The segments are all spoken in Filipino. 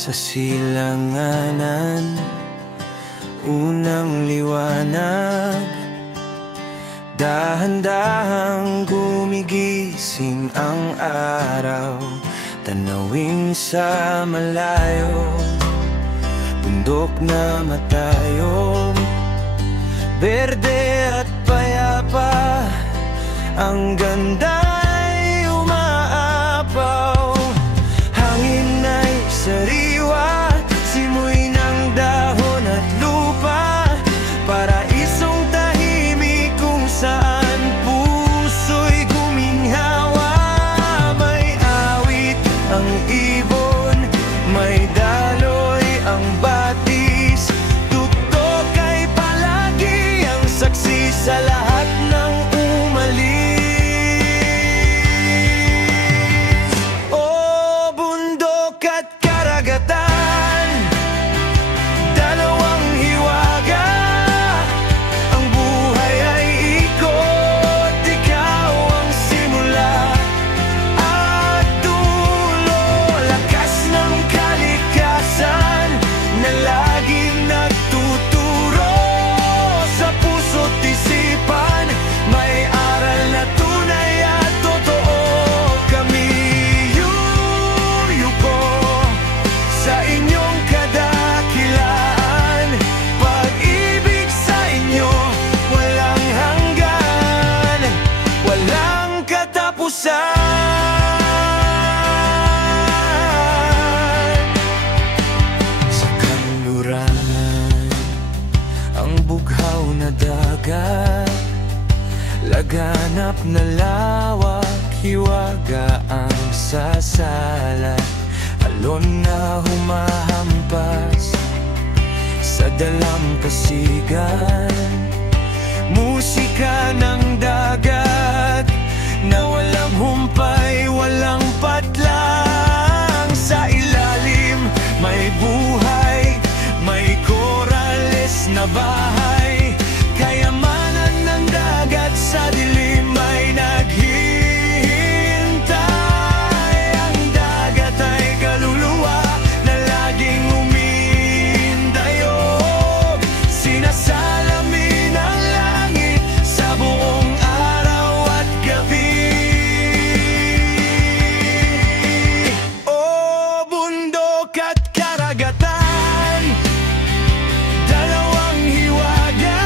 Sa silanganan, unang liwanag, dahan-dahang gumigising ang araw. Tanawin sa malayo, bundok na matayong berde at payapa. Ang ganda'y umaapaw, hangin ay sariwa, simoy ng dahon at lupa. Paraisong tahimik kung saan puso'y guminhawa. May awit ang ibon, may daloy ang batis. Tuktok ay palagi ang saksi sa lahat ng umalis. O bundok at karagatan, dalawang hiwaga. Ang buhay ay ikot, ikaw ang simula at dulo. Lakas ng kalikasan na laging nagtuturo sa puso't isipan. May aral na tunay at totoo. Kami yuyuko sa inyong kadakilaan. Pag-ibig sa inyo walang hanggan, walang katapusan. Sa kanluran, ang bughaw na dagat, laganap na lawak, hiwaga ang sasalat. Alon na humahampas sa dalampasigan, musika ng dagat na walang humpay, walang patlang. Sa ilalim may buhay, may korales na bahay. Kayamanan ng dagat sa dilim ay naghihintay. Ang dagat ay kaluluwa na laging umindayog. Sinasalamin ang langit sa buong araw at gabi. O bundok at karagatan, dalawang hiwaga.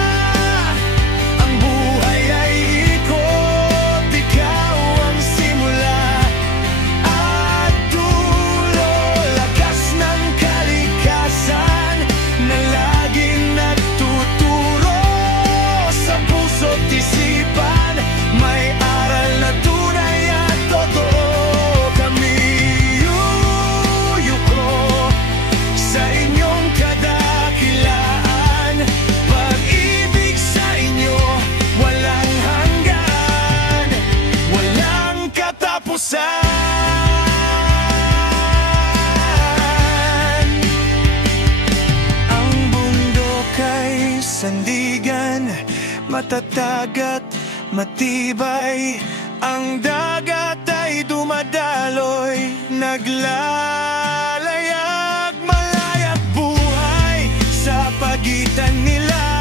Ang buhay ay ikot, ikaw ang simula at dulo. Lakas ng kalikasan na laging nagtuturo sa puso't isipan. May aral na tunay at totoo. Kami yuyuko sa inyong kadakilaan. Pag-ibig sa inyo walang hanggan, walang katapusan. Ang bundok ay sandigan, matatag at matibay. Ang dagat ay dumadaloy, naglalayag. Malaya buhay sa pagitan nila.